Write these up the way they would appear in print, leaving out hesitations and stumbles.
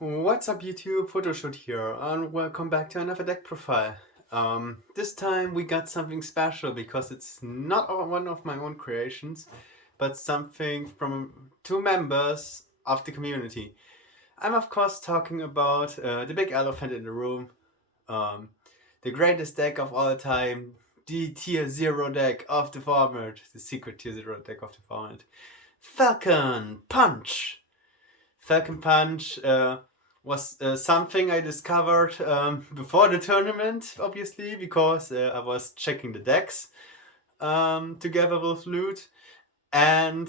What's up YouTube, Photoshoot here, and welcome back to another deck profile. This time we got something special because it's not one of my own creations, but something from two members of the community. I'm of course talking about the big elephant in the room, um, the greatest deck of all time, the tier 0 deck of the format, the secret tier 0 deck of the format. Falcon Punch! Falcon Punch was something I discovered before the tournament, obviously, because I was checking the decks together with Loot. And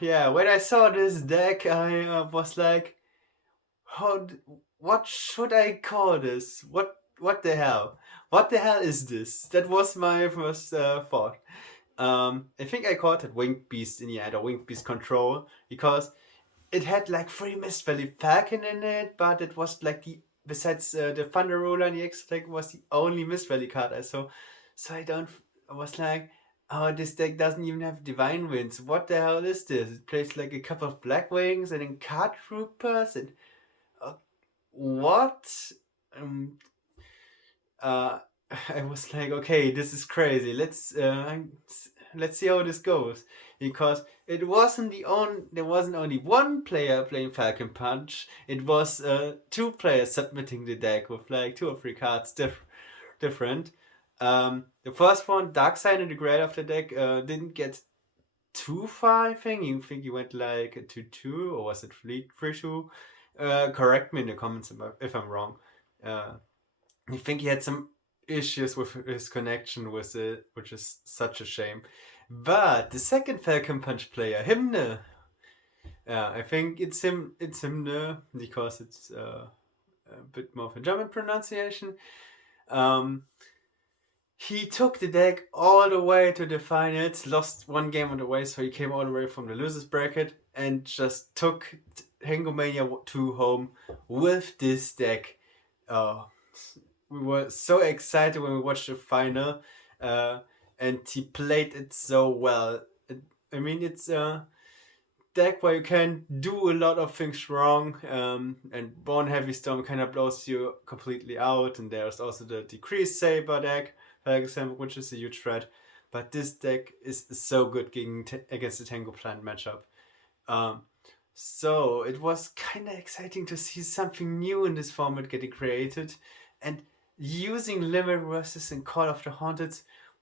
yeah, when I saw this deck, I was like, how, what should I call this? What the hell? What the hell is this? That was my first thought. I think I called it Winged Beast in the end, or Winged Beast Control, because it had like three Mist Valley Falcon in it, but it was like the besides the Thunder Roller and the X deck was the only Mist Valley card I saw. So I was like, oh, this deck doesn't even have Divine Winds. What the hell is this? It plays like a couple of Black Wings and then Card Troopers and uh, what? Um, uh, I was like, okay, this is crazy. Let's see how this goes, because there wasn't only one player playing Falcon Punch. It was two players submitting the deck with like two or three cards different. The first one, Darkseid in the grade of the deck, didn't get too far. I think he went like a 2-2, or was it 3-2? Correct me in the comments if I'm wrong. I think he had some issues with his connection with it, which is such a shame. But the second Falcon Punch player, Hymne, I think it's him. It's Hymne because it's a bit more of a German pronunciation. Um, he took the deck all the way to the finals, lost one game on the way, so he came all the way from the losers bracket and just took Tengumania 2 home with this deck. Uh, we were so excited when we watched the final, uh, and he played it so well. I mean, it's a deck where you can do a lot of things wrong, and Born Heavy Storm kind of blows you completely out. And there's also the Decrease Saber deck, for example, which is a huge threat. But this deck is so good against the Tango Plant matchup. Um, so it was kind of exciting to see something new in this format getting created, and using Limit versus and Call of the Haunted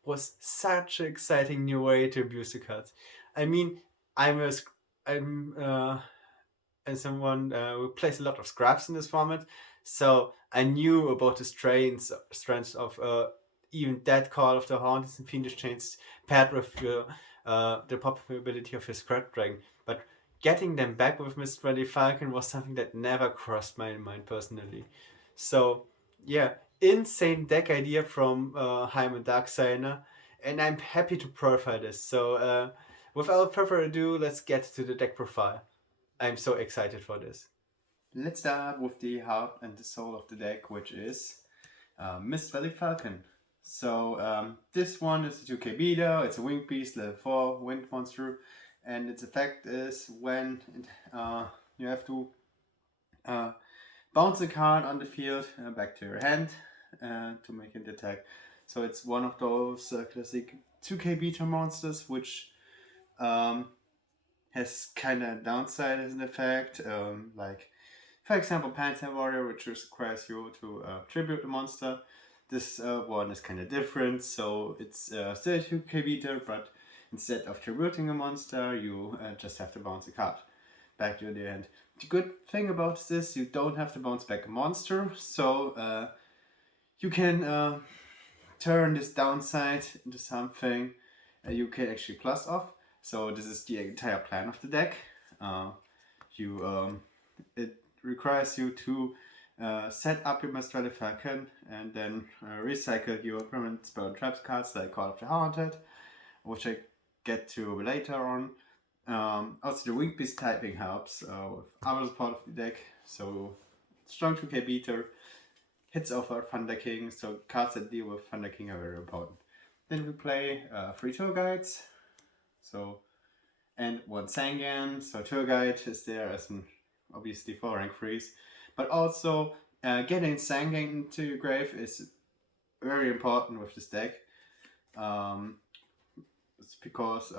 was such an exciting new way to abuse the cards. I mean, I'm a I'm as someone who plays a lot of scraps in this format, so I knew about the strengths of even that Call of the Haunted and Fiendish Chains paired with the probability of his Scrap Dragon, but getting them back with Mist Valley Falcon was something that never crossed my mind personally. So, yeah, insane deck idea from Hyman Darkseiner, and I'm happy to profile this. So, without further ado, let's get to the deck profile. I'm so excited for this. Let's start with the heart and the soul of the deck, which is Mist Valley Falcon. So this one is a 2k beater, it's a winged beast, level 4 wind monster, and its effect is when you have to bounce a card on the field back to your hand to make an attack. So it's one of those classic 2k beater monsters, which has kind of downside as an effect, like for example Panther Warrior, which requires you to tribute a monster. This one is kind of different, so it's still a 2k beater, but instead of tributing a monster, you just have to bounce a card back to the end. The good thing about this, you don't have to bounce back a monster, so you can turn this downside into something you can actually plus off. So this is the entire plan of the deck. It requires you to set up your Mist Valley Falcon and then recycle your permanent spell and traps cards like Call of the Haunted, which I get to later on. Also, the Winged Beast typing helps with other part of the deck. So strong 2k beater, hits over Thunder King, so cards that deal with Thunder King are very important. Then we play 3 tour guides, so and one Sangan. So tour guide is there as an obviously for rank freeze, But also getting Sangan into your grave is very important with this deck. It's because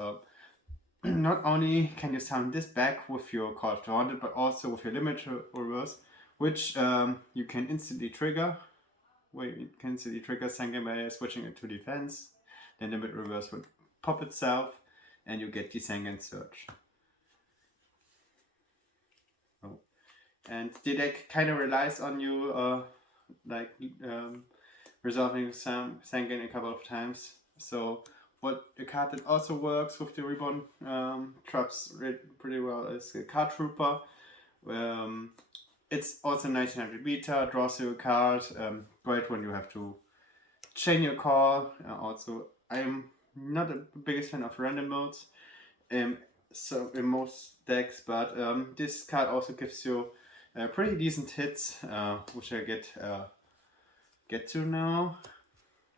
not only can you summon this back with your Call of the Haunted, but also with your Limit Reverse, which you can instantly trigger. Where you can instantly trigger Sangan by switching it to defense. Then Limit Reverse would pop itself, and you get the Sangan Surge. Oh. And the deck kind of relies on you, resolving some Sangan a couple of times. So what the card that also works with the Reborn traps pretty well is a Card Trooper. It's also 1900 beta, draws you a card. Great when you have to chain your call. Also, I'm not the biggest fan of random modes, so in most decks, but this card also gives you pretty decent hits, which I get to now.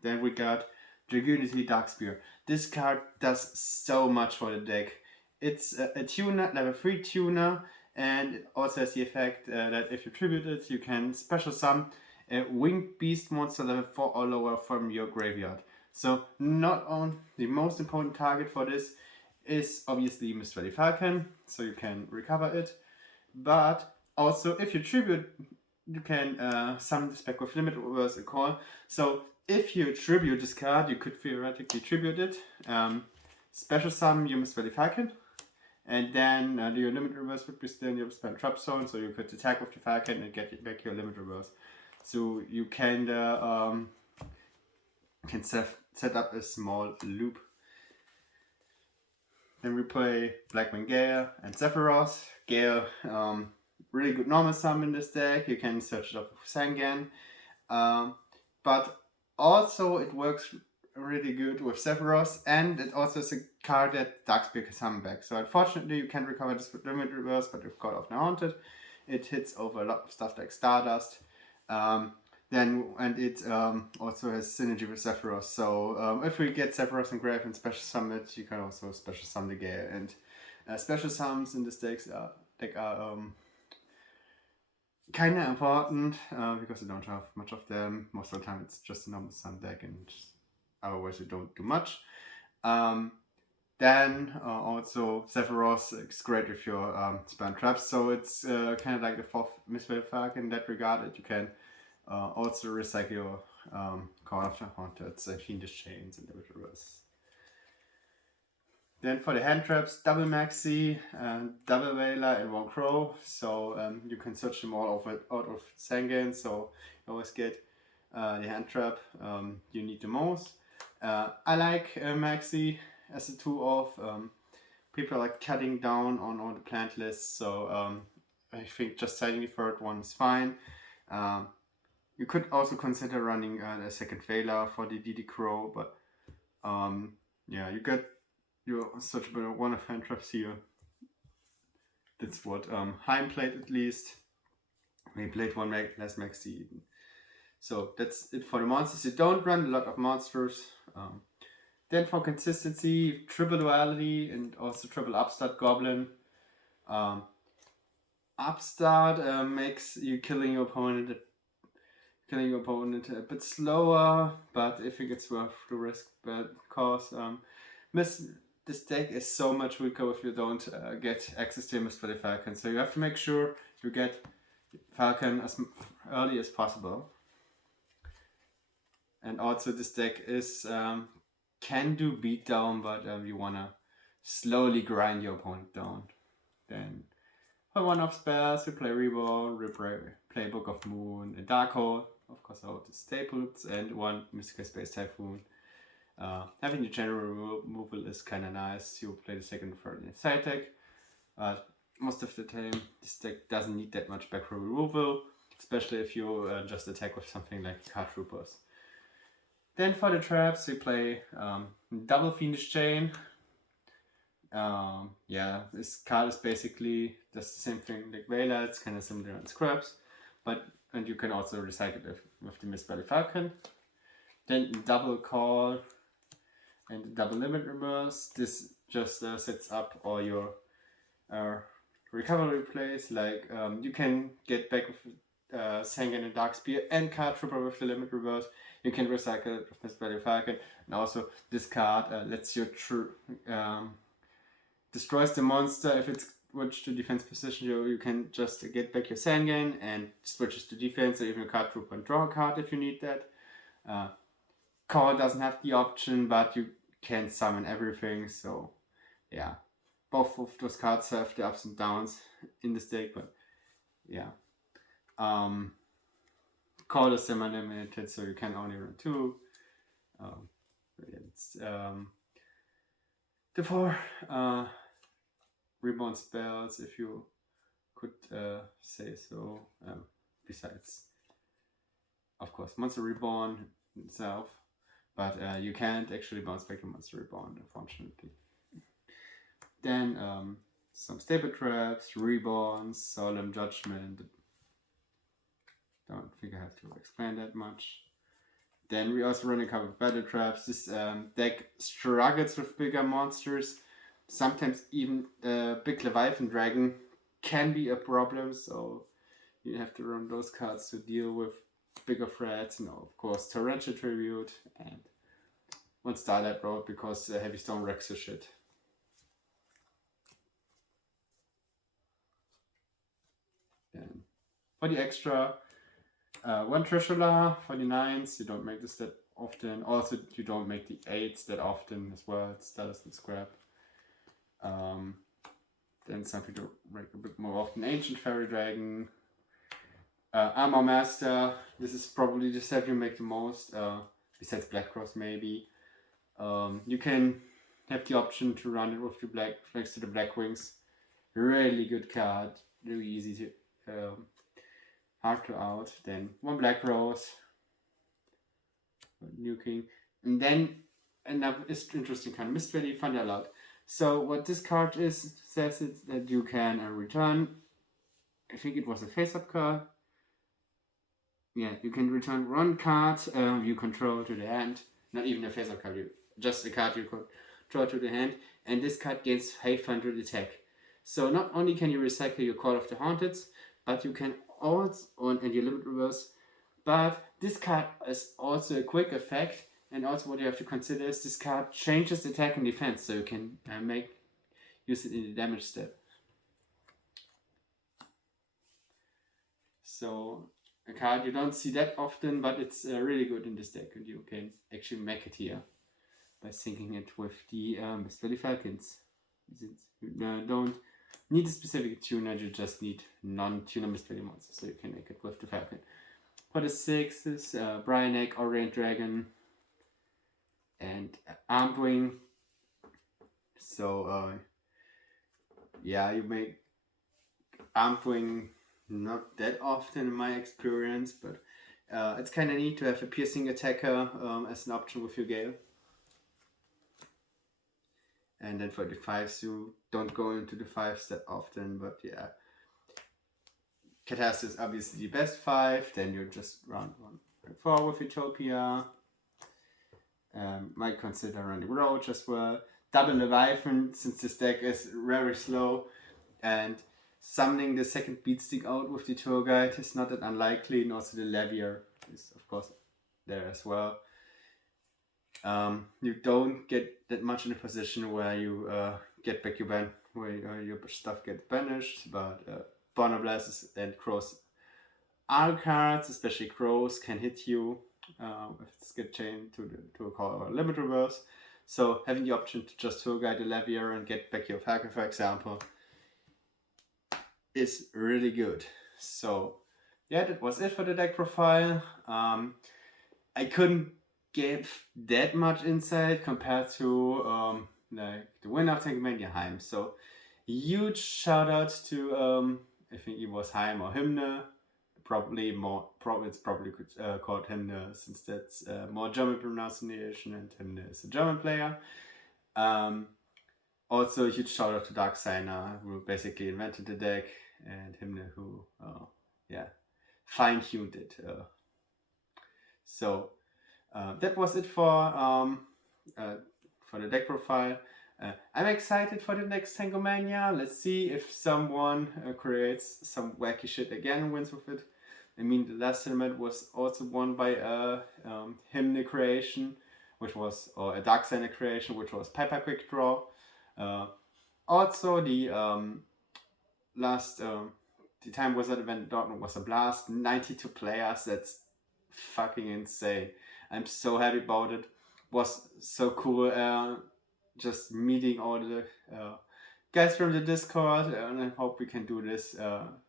Then we got Dragunity Darkspear. This card does so much for the deck. It's a tuner, level 3 tuner, and it also has the effect that if you tribute it, you can special summon a winged beast monster level 4 or lower from your graveyard. So not only the most important target for this is obviously Mist Valley Falcon, so you can recover it, but also if you tribute, you can summon this back with Limit Reverse a call. So if you tribute this card, you could theoretically tribute it, special summon your Mist Valley Falcon, and then your Limit Reverse would be still in your spell trap zone, so you could attack with the Falcon and get back your Limit Reverse. So you can set up a small loop. Then we play Blackwing Gale and Zephyros. Gale, really good normal summon in this deck. You can search it up with Sangan. But also it works really good with Zephyros, and it also is a card that Darkspear can summon back. So unfortunately you can't recover this with Limit Reverse, but with Call of the Haunted, it hits over a lot of stuff like Stardust. It also has synergy with Zephyros. So if we get Zephyros and Grave and special summon it, you can also special summon the Gale. And special summons in this deck are kind of important because you don't have much of them. Most of the time it's just a normal summon deck, and otherwise you don't do much. Also Zephyros is great with your spell traps, so it's kind of like the fourth Mist Valley Falcon in that regard, that you can also recycle your Call of the Haunted, Fiendish Chains, and Limit Reverse. Then for the hand traps, double Maxi, double Wailer, and one Crow. So you can search them all out of Sangan, so you always get the hand trap you need the most. I like Maxi as a tool of people like cutting down on all the plant lists, so I think just citing the third one is fine. You could also consider running a second Veiler for the DD Crow, but yeah, you get your searchable one of hand traps here. That's what Heim played, at least. He played one less Maxi even. So that's it for the monsters. You don't run a lot of monsters. Then for consistency, triple duality and also triple upstart goblin. Upstart makes you killing your opponent a bit slower, but I think it's worth the risk because this deck is so much weaker if you don't get access to Mist Valley Falcon. So you have to make sure you get Falcon as early as possible. And also this deck is can do beatdown, but you wanna slowly grind your opponent down. Then for one-off spells, we play Reborn, we play Book of Moon, and Darkhold, of course all the staples, and one Mystical Space Typhoon. Having the general removal is kinda nice. You play the second and third in the side deck. Most of the time this deck doesn't need that much back row removal, especially if you just attack with something like Card Troopers. Then for the traps, we play double Fiendish Chain. Yeah, this card is basically just the same thing like Veiler. It's kind of similar on Scrubs, and you can also recycle it with the Mist Valley Falcon. Then double Call and double Limit Reverse. This just sets up all your recovery plays. Like you can get back with Sangan and Darkspear and card trooper with the limit reverse. You can recycle it with Mist Value Falcon, and also this card lets you destroys the monster if it's switched to defense position. You can just get back your Sangan and switches to defense, or even a card trooper and draw a card if you need that. Call doesn't have the option, but you can summon everything, so yeah. Both of those cards have the ups and downs in this deck, but yeah. Call is semi-limited, so you can only run 2. The 4 reborn spells, if you could say so, besides, of course, Monster Reborn itself, but you can't actually bounce back to Monster Reborn, unfortunately. Then some staple traps, reborns, solemn judgment. Don't think I have to explain that much. Then we also run a couple of battle traps. This deck struggles with bigger monsters. Sometimes even big Leviathan Dragon can be a problem, so you have to run those cards to deal with bigger threats. And of course, Torrential Tribute and one Starlight Road because Heavy Stone wrecks the shit. Then for the extra, one Trishula for the 9s. You don't make this that often. Also, you don't make the 8s that often as well. It's status and scrap. Then something to make a bit more often. Ancient Fairy Dragon. Armor Master. This is probably the set you make the most. Besides Black Cross maybe. You can have the option to run it with the black next to the Black Wings. Really good card. Really easy to hard to out. Then one Black Rose. Nuking. And then another interesting kind of Mist Valley Thunderloud. So what this card says is that you can return, I think it was a face-up card. Yeah, you can return one card you control to the hand. Not even a face-up card, just a card you control to the hand. And this card gains 500 attack. So not only can you recycle your Call of the Haunted, but you can also, and your limit reverse. But this card is also a quick effect. And also what you have to consider is this card changes attack and defense, so you can use it in the damage step. So a card you don't see that often, but it's really good in this deck, and you can actually make it here by syncing it with the Mist Valley Falcons. You don't need a specific tuner, you just need non-tuner Mist Valley monsters, so you can make it with the Falcon. For the 6s, Bryanek, Orient Dragon, and Armed Wing. So yeah, you make Armed Wing not that often in my experience, but it's kind of neat to have a piercing attacker as an option with your Gale. And then for the 5s, you don't go into the 5s that often, but yeah. Catastrophe is obviously the best 5, then you just run 1 4 with Utopia. Might consider running Roach as well. Double Leviathan, since this deck is very slow, and summoning the second Beatstick out with the Tour Guide is not that unlikely, and also the Levier is of course there as well. You don't get that much in a position where you get back your your stuff gets banished, but Bonner Blasts and Crows are cards, especially Crows, can hit you if it's get chained to a call or limit reverse. So having the option to just Tour Guide the Levier and get back your Falcon, for example, is really good. So yeah, that was it for the deck profile. I couldn't give that much insight compared to like the winner of Tengumania, Heim. So huge shout out to I think it was Heim or Hymne. It's probably called Hymne, since that's more German pronunciation, and Hymne is a German player. Also a huge shout out to Dark Signer, who basically invented the deck, and Hymne, who fine-tuned it. So that was it for the deck profile. I'm excited for the next Tengumania. Let's see if someone creates some wacky shit again and wins with it. I mean, the last tournament was also won by hymn creation, which was, or a Dark Sign creation, which was Pepper Quick Draw. Also, the last the Time Wizard event in Dortmund was a blast. 92 players. That's fucking insane. I'm so happy about it. Was so cool. Just meeting all the guys from the Discord, and I hope we can do this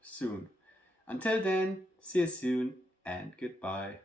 soon. Until then, see you soon and goodbye.